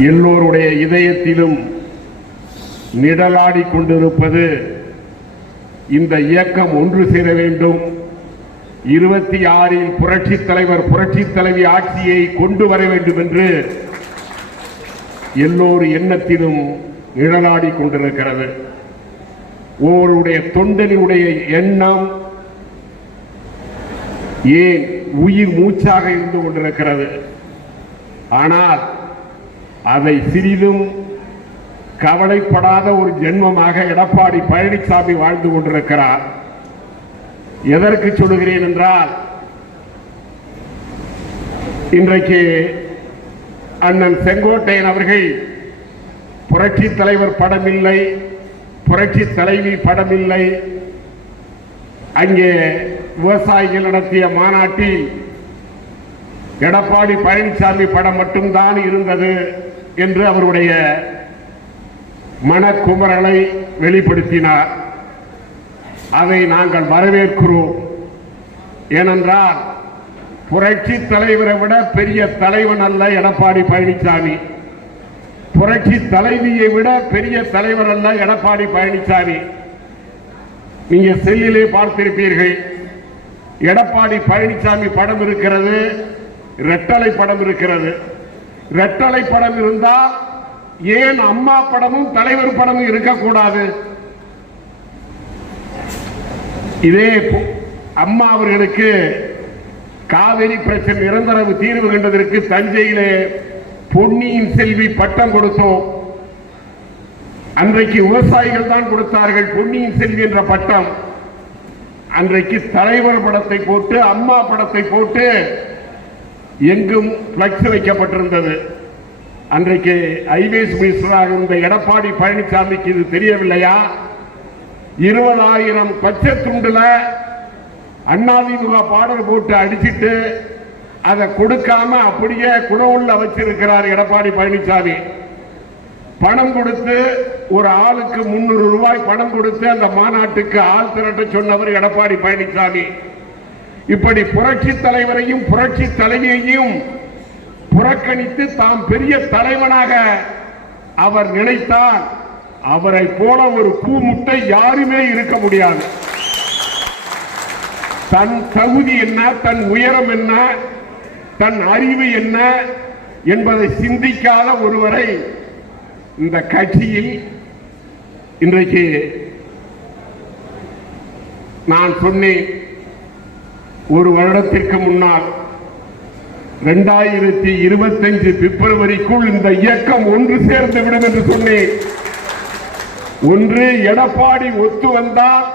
எல்லோருடைய இதயத்திலும் நிழலாடி கொண்டிருப்பது இந்த இயக்கம் ஒன்று சேர வேண்டும். 26 புரட்சி தலைவர் புரட்சி தலைவி ஆட்சியை கொண்டு வர வேண்டும் என்று எல்லோரு எண்ணத்திலும் நிழலாடி கொண்டிருக்கிறது. ஒருவருடைய தொண்டனுடைய எண்ணம் ஏன் உயிர் மூச்சாக இருந்து கொண்டிருக்கிறது. ஆனால் அதை சிறிதும் கவலைப்படாத ஒரு ஜென்மமாக எடப்பாடி பழனிசாமி வாழ்ந்து கொண்டிருக்கிறார். எதற்கு சொல்லுகிறேன் என்றால், இன்றைக்கு அண்ணன் செங்கோட்டையன் அவர்கள் புரட்சி தலைவர் படமில்லை, புரட்சி தலைவி படமில்லை, அங்கே விவசாயிகள் நடத்திய மாநாட்டில் எடப்பாடி பழனிசாமி படம் மட்டும்தான் இருந்தது என்று அவருடைய மனக்குமரலை வெளிப்படுத்தினார். அதை நாங்கள் வரவேற்கிறோம். ஏனென்றால் புரட்சி தலைவரை விட பெரிய தலைவன் அல்ல எடப்பாடி பழனிசாமி. புரட்சி தலைவியை விட பெரிய தலைவர் அல்ல எடப்பாடி பழனிசாமி. நீங்க செல்லிலே பார்த்திருப்பீர்கள், எடப்பாடி பழனிசாமி படம் இருக்கிறது, ரெட்டலை படம் இருக்கிறது. ரெட்டலை படம் இருந்தால் ஏன் அம்மா படமும் தலைவர் படமும் இருக்கக்கூடாது? இதே அம்மா அவர்களுக்கு காவிரி பிரச்சனை நிரந்தர தீர்வு கண்டதற்கு தஞ்சையிலே பொன்னியின் செல்வி பட்டம் கொடுத்தோம். அன்றைக்கு விவசாயிகள் தான் கொடுத்தார்கள் பொன்னியின் செல்வி என்ற பட்டம். அன்றைக்கு தலைவர் படத்தை போட்டு அம்மா படத்தை போட்டு எங்கும் பிளக்ஸ் வைக்கப்பட்டிருந்தது. அன்றைக்கு ஐவேஸ் மினிஸ்டராக இருந்த எடப்பாடி பழனிசாமிக்கு இது தெரியவில்லையா? 20,000 பச்சை துண்டுல அதிமுக பாடல் போட்டு அடிச்சிட்டு அதை கொடுக்காம அப்படியே குடவுள்ள வச்சிருக்கிறார் எடப்பாடி பழனிசாமி. பணம் கொடுத்து ஒரு ஆளுக்கு 300 ரூபாய் பணம் கொடுத்து அந்த மாநாட்டுக்கு ஆள் திரட்ட சொன்னவர் எடப்பாடி பழனிசாமி. இப்படி புரட்சி தலைவரையும் புரட்சி தலைவியையும் புறக்கணித்து தாம் பெரிய தலைவனாக அவர் நினைத்தால் அவரை போல ஒரு கூமுட்டை யாருமே இருக்க முடியாது. தன் தகுதி என்ன, தன் உயரம் என்ன, தன் அறிவு என்ன என்பதை சிந்திக்காத ஒருவரை இந்த கட்சியில் இன்றைக்கு நான் சொன்னேன். ஒரு வருடத்திற்கு முன்னால் 2025 பிப்ரவரிக்குள் இந்த இயக்கம் ஒன்று சேர்ந்து விடும் என்று சொன்னேன். ஒன்று எடப்பாடி ஒத்து வந்தால்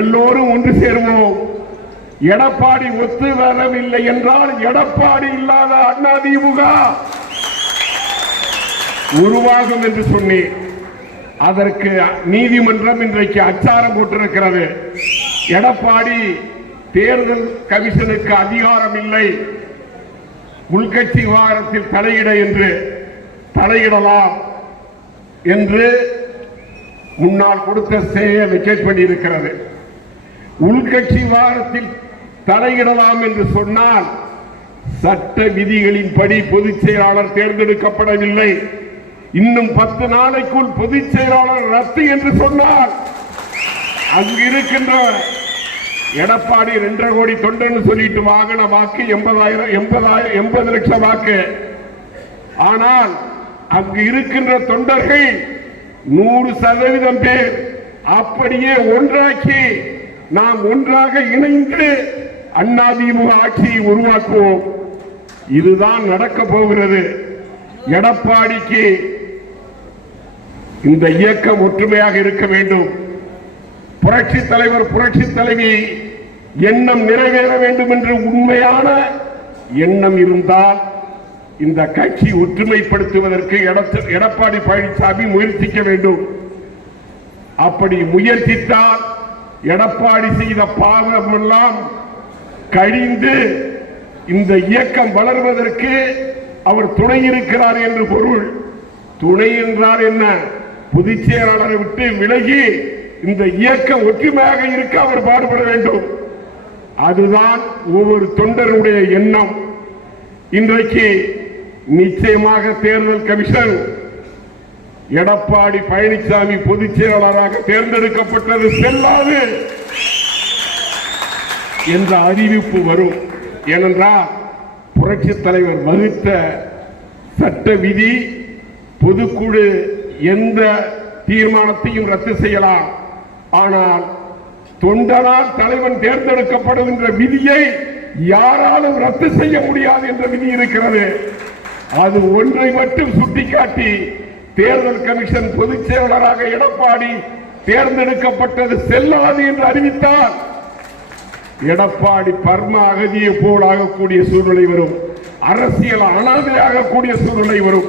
எல்லோரும் ஒன்று சேருவோம். எடப்பாடி ஒத்து வரவில்லை என்றால் எடப்பாடி இல்லாத அதிமுக உருவாகும் என்று சொன்னேன். அதற்கு நீதிமன்றம் இன்றைக்கு அச்சாரம் போட்டிருக்கிறது. எடப்பாடி தேர்தல் கமிஷனுக்கு அதிகாரம் இல்லை, உள்கட்சி விவகாரத்தில் தலையிட என்று தலையிடலாம் என்று முன்னால் கொடுத்த ஸ்டேயை வெக்கேட் பண்ணியிருக்கிறது. உள்கட்சி விவகாரத்தில் தலையிடலாம் என்று சொன்னால் சட்ட விதிகளின்படி பொதுச் செயலாளர் தேர்ந்தெடுக்கப்படவில்லை. இன்னும் 10 நாளைக்குள் பொதுச் செயலாளர் ரத்து என்று சொன்னால் அங்கு இருக்கின்ற எடப்பாடி 2.5 கோடி தொண்டன்னு சொல்லிட்டு வாங்கின வாக்கு 80 லட்சம் வாக்கு. ஆனால் அங்கு இருக்கின்ற தொண்டர்கள் 100% பேர் அப்படியே ஒன்றாக்கி நாம் ஒன்றாக இணைந்து அதிமுக ஆட்சியை உருவாக்குவோம். இதுதான் நடக்க போகிறது. எடப்பாடிக்கு இந்த இயக்கம் ஒற்றுமையாக இருக்க வேண்டும். புரட்சி தலைவர் புரட்சி தலைவி எண்ணம் நிறைவேற வேண்டும் என்று உண்மையான எண்ணம் இருந்தால் இந்த கட்சி ஒற்றுமைப்படுத்துவதற்கு எடப்பாடி பழனிசாமி முயற்சிக்க வேண்டும். அப்படி முயற்சித்தால் எடப்பாடி செய்த பாவம் எல்லாம் கழிந்து இந்த இயக்கம் வளர்வதற்கு அவர் துணை இருக்கிறார் என்று பொருள். துணை என்றால் என்ன? பொதுச் செயலாளரை விட்டு விலகி இந்த இயக்கம் ஒற்றுமையாக இருக்க அவர் பாடுபட வேண்டும். அதுதான் ஒவ்வொரு தொண்டருடைய எண்ணம். இன்றைக்கு நிச்சயமாக தேர்தல் கமிஷன் எடப்பாடி பழனிசாமி பொதுச் செயலாளராக தேர்ந்தெடுக்கப்பட்டது செல்லாது என்ற அறிவிப்பு வரும். ஏனென்றால் புரட்சி தலைவர் வகுத்த சட்ட விதி பொதுக்குழு எந்த தீர்மானத்தையும் ரத்து செய்யலாம். ஆனால் தொண்டனால் தலைவன் தேர்ந்தெடுக்கப்படுகின்ற விதியை யாராலும் ரத்து செய்ய முடியாது என்ற விதி இருக்கிறது. அது ஒன்றை மட்டும் சுட்டிக்காட்டி தேர்தல் கமிஷன் பொதுச் செயலாளராக எடப்பாடி தேர்ந்தெடுக்கப்பட்டது செல்லாது என்று அறிவித்தால் எடப்பாடி பர்ம அகதியை போல் ஆகக்கூடிய சூழ்நிலை வரும். அரசியல் அனாதையாகக்கூடிய சூழ்நிலை வரும்.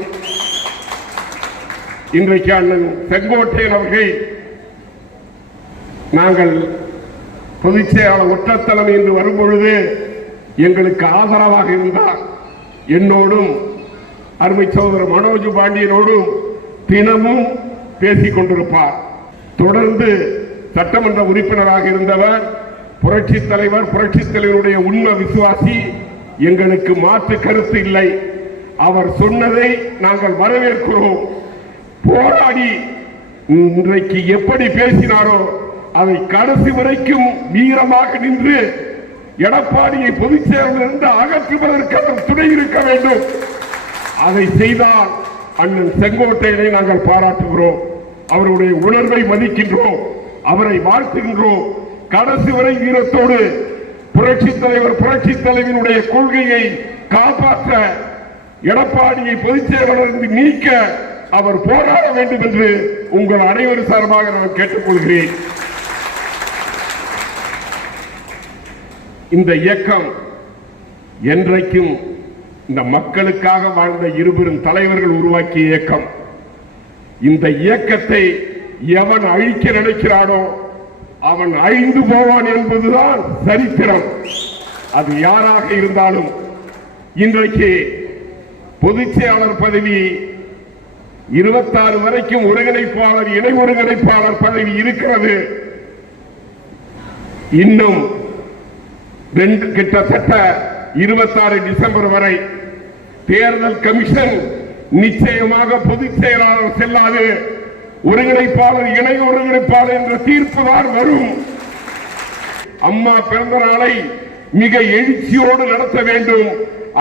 இன்றைக்கு அண்ணன் செங்கோட்டையன் அவர்கள் நாங்கள் பொதுச் செயலாளர் ஒற்றத்தலைமை என்று வரும்பொழுது எங்களுக்கு ஆதரவாக இருந்தார். என்னோடும் அருமை சகோதரர் மனோஜ் பாண்டியனோடும் தினமும் பேசிக் கொண்டிருப்பார். தொடர்ந்து சட்டமன்ற உறுப்பினராக இருந்தவர், புரட்சி தலைவருடைய உண்மை விசுவாசி. எங்களுக்கு மாற்று கருத்து இல்லை. அவர் சொன்னதை நாங்கள் வரவேற்கிறோம். போராடி இன்றைக்கு எப்படி பேசினாரோ அதை கடைசி வரைக்கும் வீரமாக நின்று எடப்பாடியை பொதுச் செயலிலிருந்து அகற்றுவதற்கு அவர் துணை இருக்க வேண்டும். அதை செய்தால் அண்ணன் செங்கோட்டையனை நாங்கள் பாராட்டுகிறோம். அவருடைய உணர்வை மதிக்கின்றோம், அவரை வாழ்த்துகின்றோம். கடைசி வரை வீரத்தோடு புரட்சி தலைவனுடைய கொள்கையை காப்பாற்ற எடப்பாடியை பொதுச் செயலாளர் நீக்க அவர் போராட வேண்டும் என்று உங்கள் அனைவரும் சார்பாக நான் கேட்டுக்கொள்கிறேன். இந்த இயக்கம் என்றைக்கும் இந்த மக்களுக்காக வாழ்ந்த இருபெரும் தலைவர்கள் உருவாக்கிய இயக்கம். இந்த இயக்கத்தை எவன் அழிக்க நினைக்கிறானோ அவன் அழிந்து போவான் என்பதுதான் சரித்திரம். அது யாராக இருந்தாலும் இன்றைக்கு பொதுச் செயலாளர் பதவி 26 வரைக்கும் ஒருங்கிணைப்பாளர், இணை ஒருங்கிணைப்பாளர் பதவி இருக்கிறது. இன்னும் கிட்டத்தட்ட 26 டிசம்பர் வரை தேர்தல் கமிஷன் நிச்சயமாக பொதுச் செயலாளர் செல்லாது, ஒருங்கிணைப்பாளர், இணை ஒருங்கிணைப்பாளர் என்ற தீர்ப்பு தான் வரும். அம்மா பிறந்த நாளை மிக எழுச்சியோடு நடத்த வேண்டும்.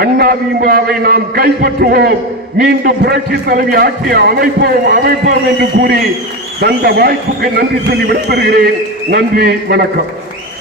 அதிமுகவை நாம் கைப்பற்றுவோம், மீண்டும் புரட்சி தலைவி ஆட்சி அமைப்போம் என்று கூறி தந்த வாய்ப்புக்கு நன்றி சொல்லி விடைபெறுகிறேன். நன்றி, வணக்கம்.